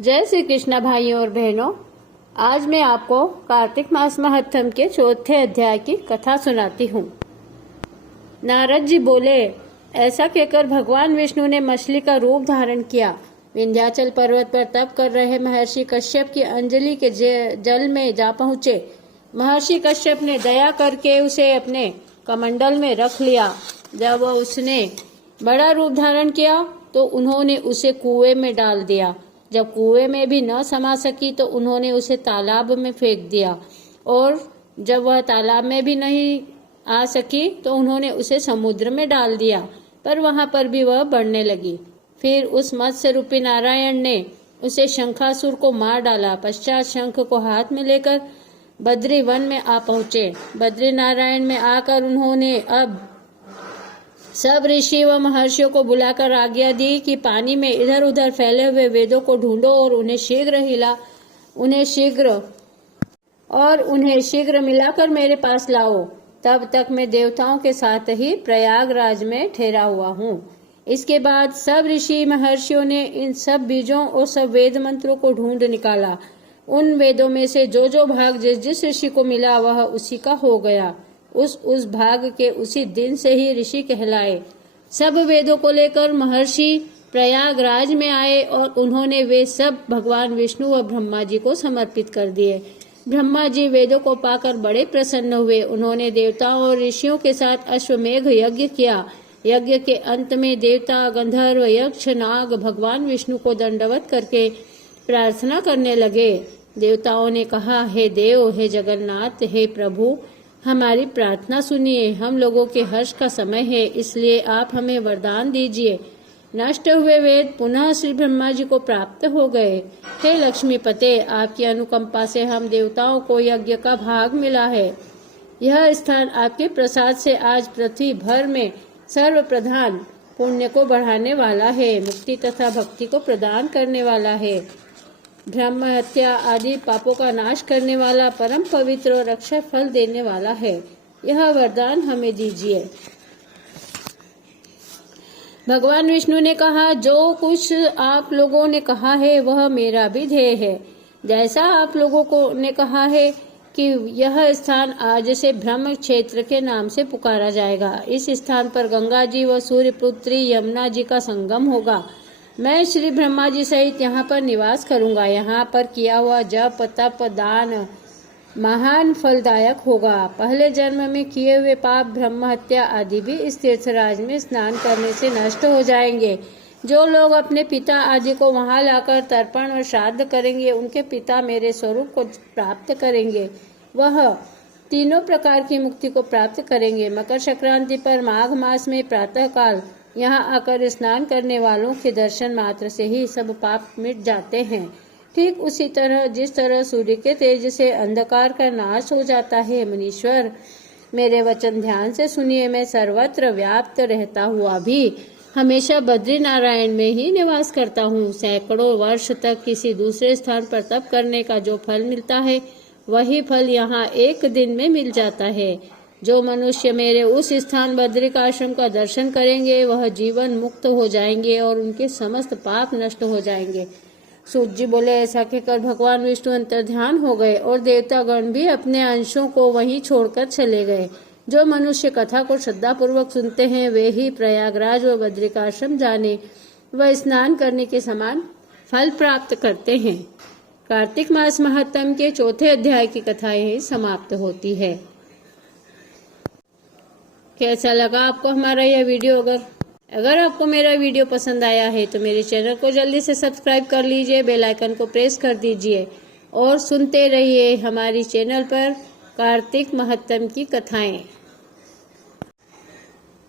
जय श्री कृष्णा भाइयों और बहनों। आज मैं आपको कार्तिक मास महत्म के चौथे अध्याय की कथा सुनाती हूँ। नारद जी बोले, ऐसा कहकर भगवान विष्णु ने मछली का रूप धारण किया। विंध्याचल पर्वत पर तप कर रहे महर्षि कश्यप की अंजलि के जल में जा पहुँचे। महर्षि कश्यप ने दया करके उसे अपने कमंडल में रख लिया। जब उसने बड़ा रूप धारण किया तो उन्होंने उसे कुएं में डाल दिया। जब कुएं में भी न समा सकी तो उन्होंने उसे तालाब में फेंक दिया, और जब वह तालाब में भी नहीं आ सकी तो उन्होंने उसे समुद्र में डाल दिया, पर वहां पर भी वह बढ़ने लगी। फिर उस मत्स्य रूपी नारायण ने उसे शंखासुर को मार डाला। पश्चात शंख को हाथ में लेकर बद्री वन में आ पहुंचे। बद्री नारायण में आकर उन्होंने अब सब ऋषि व महर्षियों को बुलाकर आज्ञा दी कि पानी में इधर उधर फैले हुए वेदों को ढूंढो और उन्हें शीघ्र मिलाकर मेरे पास लाओ। तब तक मैं देवताओं के साथ ही प्रयागराज में ठहरा हुआ हूँ। इसके बाद सब ऋषि महर्षियों ने इन सब बीजों और सब वेद मंत्रों को ढूंढ निकाला। उन वेदों में से जो भाग जिस जिस ऋषि को मिला वह उसी का हो गया। उस भाग के उसी दिन से ही ऋषि कहलाए। सब वेदों को लेकर महर्षि प्रयागराज में आए और उन्होंने वे सब भगवान विष्णु व ब्रह्मा जी को समर्पित कर दिए। ब्रह्मा जी वेदों को पाकर बड़े प्रसन्न हुए। उन्होंने देवताओं और ऋषियों के साथ अश्वमेघ यज्ञ किया। यज्ञ के अंत में देवता, गंधर्व, यक्ष, नाग भगवान विष्णु को दंडवत करके प्रार्थना करने लगे। देवताओं ने कहा, हे देव, हे जगन्नाथ, हे प्रभु, हमारी प्रार्थना सुनिए। हम लोगों के हर्ष का समय है, इसलिए आप हमें वरदान दीजिए। नष्ट हुए वेद पुनः श्री ब्रह्मा जी को प्राप्त हो गए। हे लक्ष्मीपते, आपकी अनुकंपा से हम देवताओं को यज्ञ का भाग मिला है। यह स्थान आपके प्रसाद से आज पृथ्वी भर में सर्व प्रधान पुण्य को बढ़ाने वाला है, मुक्ति तथा भक्ति को प्रदान करने वाला है, ब्रह्म हत्या आदि पापों का नाश करने वाला, परम पवित्र और अक्षय फल देने वाला है। यह वरदान हमें दीजिए। भगवान विष्णु ने कहा, जो कुछ आप लोगों ने कहा है वह मेरा भी ध्येय है। जैसा आप लोगों को ने कहा है कि यह स्थान आज से ब्रह्म क्षेत्र के नाम से पुकारा जाएगा। इस स्थान पर गंगा जी व सूर्य पुत्री यमुना जी का संगम होगा। मैं श्री ब्रह्मा जी सहित यहाँ पर निवास करूंगा। यहाँ पर किया हुआ जप, तप, दान महान फलदायक होगा। पहले जन्म में किए हुए पाप, ब्रह्म हत्या आदि भी इस तीर्थराज में स्नान करने से नष्ट हो जाएंगे। जो लोग अपने पिता आदि को वहां लाकर तर्पण और श्राद्ध करेंगे, उनके पिता मेरे स्वरूप को प्राप्त करेंगे। वह तीनों प्रकार की मुक्ति को प्राप्त करेंगे। मकर संक्रांति पर माघ मास में प्रातः काल यहाँ आकर स्नान करने वालों के दर्शन मात्र से ही सब पाप मिट जाते हैं। ठीक उसी तरह जिस तरह सूर्य के तेज से अंधकार का नाश हो जाता है। मुनीश्वर, मेरे वचन ध्यान से सुनिए। मैं सर्वत्र व्याप्त रहता हुआ भी हमेशा बद्री नारायण में ही निवास करता हूँ। सैकड़ों वर्ष तक किसी दूसरे स्थान पर तप करने का जो फल मिलता है, वही फल यहाँ एक दिन में मिल जाता है। जो मनुष्य मेरे उस स्थान बद्रिकाश्रम का दर्शन करेंगे, वह जीवन मुक्त हो जाएंगे और उनके समस्त पाप नष्ट हो जाएंगे। सूत जी बोले, ऐसा कहकर भगवान विष्णु अंतर्ध्यान हो गए और देवतागण भी अपने अंशों को वहीं छोड़कर चले गए। जो मनुष्य कथा को श्रद्धा पूर्वक सुनते हैं, वे ही प्रयागराज व बद्रिकाश्रम जाने व स्नान करने के समान फल प्राप्त करते हैं। कार्तिक मास महत्म के चौथे अध्याय की कथा यही समाप्त होती है। कैसा लगा आपको हमारा यह वीडियो? अगर आपको मेरा वीडियो पसंद आया है तो मेरे चैनल को जल्दी से सब्सक्राइब कर लीजिए, बेल आइकन को प्रेस कर दीजिए और सुनते रहिए हमारी चैनल पर कार्तिक महत्म की कथाएं।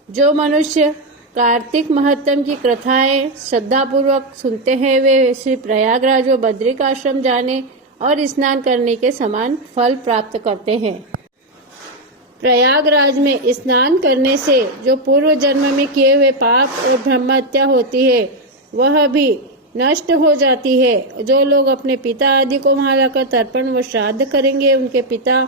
जो मनुष्य कार्तिक महत्म की कथाएं श्रद्धापूर्वक सुनते हैं, वे श्री प्रयागराज व बद्रिकाश्रम जाने और स्नान करने के समान फल प्राप्त करते हैं। प्रयागराज में स्नान करने से जो पूर्व जन्म में किए हुए पाप और ब्रह्म हत्या होती है, वह भी नष्ट हो जाती है। जो लोग अपने पिता आदि को वहां लाकर तर्पण व श्राद्ध करेंगे, उनके पिता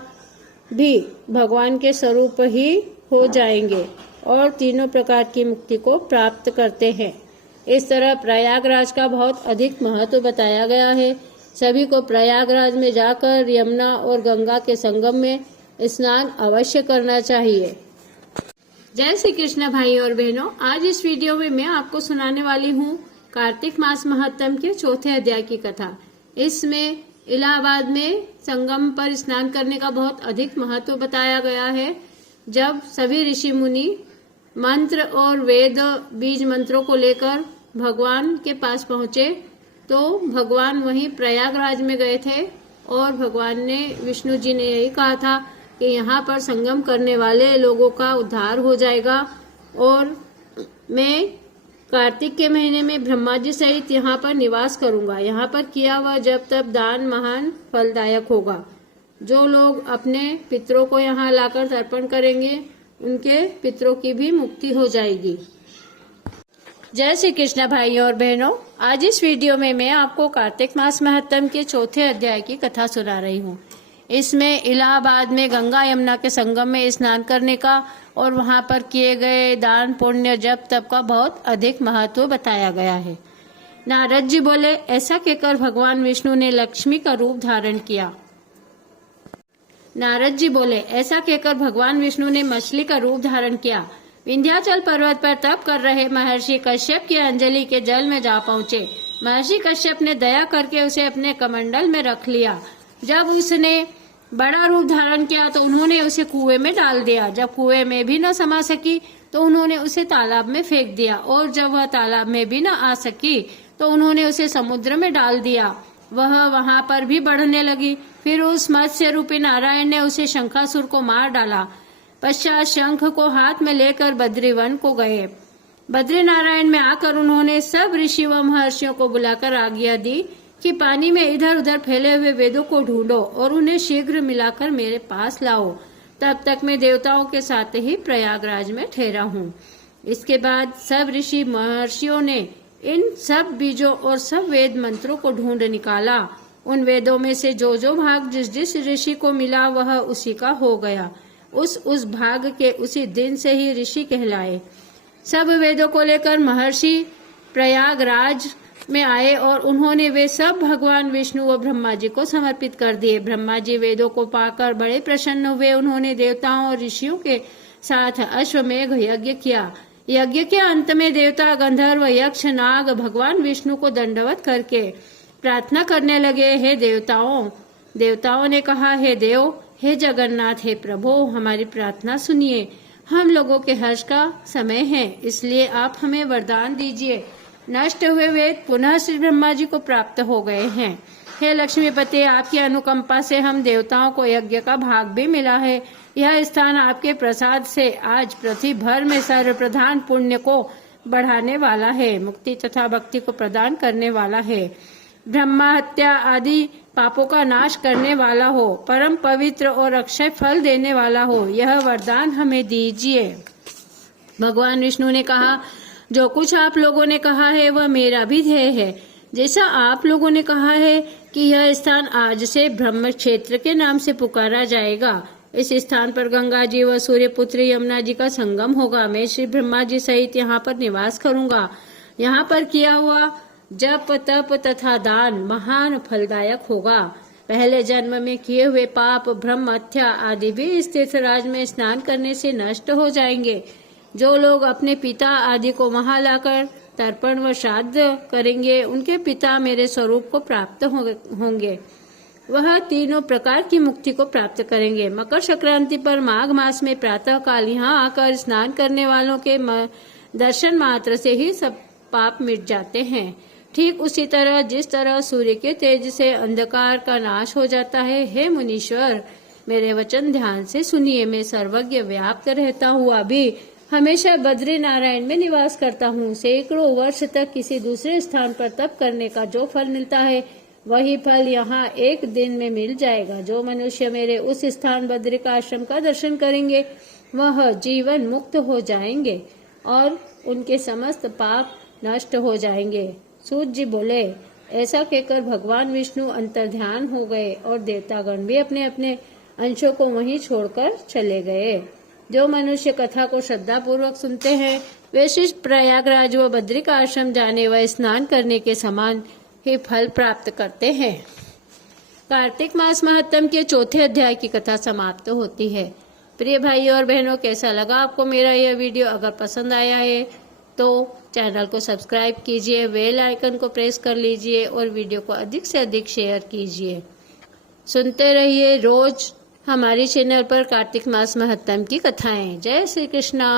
भी भगवान के स्वरूप ही हो जाएंगे और तीनों प्रकार की मुक्ति को प्राप्त करते हैं। इस तरह प्रयागराज का बहुत अधिक महत्व बताया गया है। सभी को प्रयागराज में जाकर यमुना और गंगा के संगम में स्नान अवश्य करना चाहिए। जय श्री कृष्ण भाई और बहनों, आज इस वीडियो में मैं आपको सुनाने वाली हूँ कार्तिक मास महात्म के चौथे अध्याय की कथा। इसमें इलाहाबाद में संगम पर स्नान करने का बहुत अधिक महत्व बताया गया है। जब सभी ऋषि मुनि मंत्र और वेद बीज मंत्रों को लेकर भगवान के पास पहुंचे तो भगवान वहीं प्रयागराज में गए थे और भगवान ने विष्णु जी ने यही कहा था कि यहाँ पर संगम करने वाले लोगों का उद्धार हो जाएगा और मैं कार्तिक के महीने में ब्रह्मा जी सहित यहाँ पर निवास करूंगा। यहाँ पर किया हुआ जब तब दान महान फलदायक होगा। जो लोग अपने पितरों को यहाँ लाकर तर्पण करेंगे उनके पितरों की भी मुक्ति हो जाएगी। जय श्री कृष्ण भाइयों और बहनों, आज इस वीडियो में मैं आपको कार्तिक मास महात्म के चौथे अध्याय की कथा सुना रही हूँ। इसमें इलाहाबाद में गंगा यमुना के संगम में स्नान करने का और वहां पर किए गए दान पुण्य जप तप का बहुत अधिक महत्व बताया गया है। नारद जी बोले, ऐसा कहकर भगवान विष्णु ने लक्ष्मी का रूप धारण किया। नारद जी बोले, ऐसा कहकर भगवान विष्णु ने मछली का रूप धारण किया। विंध्याचल पर्वत पर तप कर रहे महर्षि कश्यप की अंजलि के जल में जा पहुंचे। महर्षि कश्यप ने दया करके उसे अपने कमंडल में रख लिया। जब उसने बड़ा रूप धारण किया तो उन्होंने उसे कुएं में डाल दिया। जब कुएं में भी न समा सकी तो उन्होंने उसे तालाब में फेंक दिया और जब वह तालाब में भी न आ सकी तो उन्होंने उसे समुद्र में डाल दिया। वह वहां पर भी बढ़ने लगी। फिर उस मत्स्य रूपी नारायण ने उसे शंखासुर को मार डाला। पश्चात शंख को हाथ में लेकर बद्रीवन को गए। बद्री नारायण में आकर उन्होंने सब ऋषि व महर्षियों को बुलाकर आज्ञा दी कि पानी में इधर उधर फैले हुए वेदों को ढूंढो और उन्हें शीघ्र मिलाकर मेरे पास लाओ। तब तक मैं देवताओं के साथ ही प्रयागराज में ठहरा हूँ। इसके बाद सब ऋषि महर्षियों ने इन सब बीजों और सब वेद मंत्रों को ढूंढ निकाला। उन वेदों में से जो भाग जिस जिस ऋषि को मिला वह उसी का हो गया। उस भाग के उसी दिन से ही ऋषि कहलाए। सब वेदों को लेकर महर्षि प्रयागराज में आए और उन्होंने वे सब भगवान विष्णु व ब्रह्मा जी को समर्पित कर दिए। ब्रह्मा जी वेदों को पाकर बड़े प्रसन्न हुए। उन्होंने देवताओं और ऋषियों के साथ अश्वमेघ यज्ञ किया। यज्ञ के अंत में देवता गंधर्व यक्ष नाग भगवान विष्णु को दंडवत करके प्रार्थना करने लगे। हे देवताओं ने कहा, हे देव, हे जगन्नाथ, हे प्रभु, हमारी प्रार्थना सुनिए। हम लोगों के हर्ष का समय है, इसलिए आप हमें वरदान दीजिए। नष्ट हुए वेद पुनः श्री ब्रह्मा जी को प्राप्त हो गए हैं। हे लक्ष्मीपति, आपकी अनुकंपा से हम देवताओं को यज्ञ का भाग भी मिला है। यह स्थान आपके प्रसाद से आज पृथ्वी भर में सर्वप्रधान पुण्य को बढ़ाने वाला है, मुक्ति तथा भक्ति को प्रदान करने वाला है, ब्रह्मा हत्या आदि पापों का नाश करने वाला हो, परम पवित्र और अक्षय फल देने वाला हो। यह वरदान हमें दीजिए। भगवान विष्णु ने कहा, जो कुछ आप लोगों ने कहा है वह मेरा भी ध्येय है। जैसा आप लोगों ने कहा है कि यह स्थान आज से ब्रह्म क्षेत्र के नाम से पुकारा जाएगा। इस स्थान पर गंगा जी व सूर्यपुत्री यमुना जी का संगम होगा। मैं श्री ब्रह्मा जी सहित यहाँ पर निवास करूंगा। यहाँ पर किया हुआ जप तप तथा दान महान फलदायक होगा। पहले जन्म में किए हुए पाप ब्रह्म हत्या आदि भी इस तीर्थराज में स्नान करने से नष्ट हो जाएंगे। जो लोग अपने पिता आदि को वहां लाकर तर्पण व श्राद्ध करेंगे उनके पिता मेरे स्वरूप को प्राप्त होंगे। वह तीनों प्रकार की मुक्ति को प्राप्त करेंगे। मकर संक्रांति पर माघ मास में प्रातः काल यहाँ आकर स्नान करने वालों के दर्शन मात्र से ही सब पाप मिट जाते हैं। ठीक उसी तरह जिस तरह सूर्य के तेज से अंधकार का नाश हो जाता है। हे मुनीश्वर, मेरे वचन ध्यान से सुनिए। मैं सर्वज्ञ व्याप्त रहता हुआ भी हमेशा बद्री नारायण में निवास करता हूँ। सैकड़ों वर्ष तक किसी दूसरे स्थान पर तप करने का जो फल मिलता है वही फल यहाँ एक दिन में मिल जाएगा। जो मनुष्य मेरे उस स्थान बद्रिकाश्रम का दर्शन करेंगे वह जीवन मुक्त हो जाएंगे और उनके समस्त पाप नष्ट हो जाएंगे। सूत जी बोले, ऐसा कहकर भगवान विष्णु अंतर्ध्यान हो गए और देवतागण भी अपने अपने अंशों को वहीं छोड़कर चले गए। जो मनुष्य कथा को श्रद्धा पूर्वक सुनते हैं वे शिष्ट प्रयागराज व बद्रिक आश्रम जाने व स्नान करने के समान ही फल प्राप्त करते हैं। कार्तिक मास महात्म के चौथे अध्याय की कथा समाप्त होती है। प्रिय भाइयों और बहनों, कैसा लगा आपको मेरा यह वीडियो? अगर पसंद आया है तो चैनल को सब्सक्राइब कीजिए, बेल आइकन को प्रेस कर लीजिए और वीडियो को अधिक से अधिक शेयर कीजिए। सुनते रहिए रोज हमारी चैनल पर कार्तिक मास महात्म की कथाएं। जय श्री कृष्णा।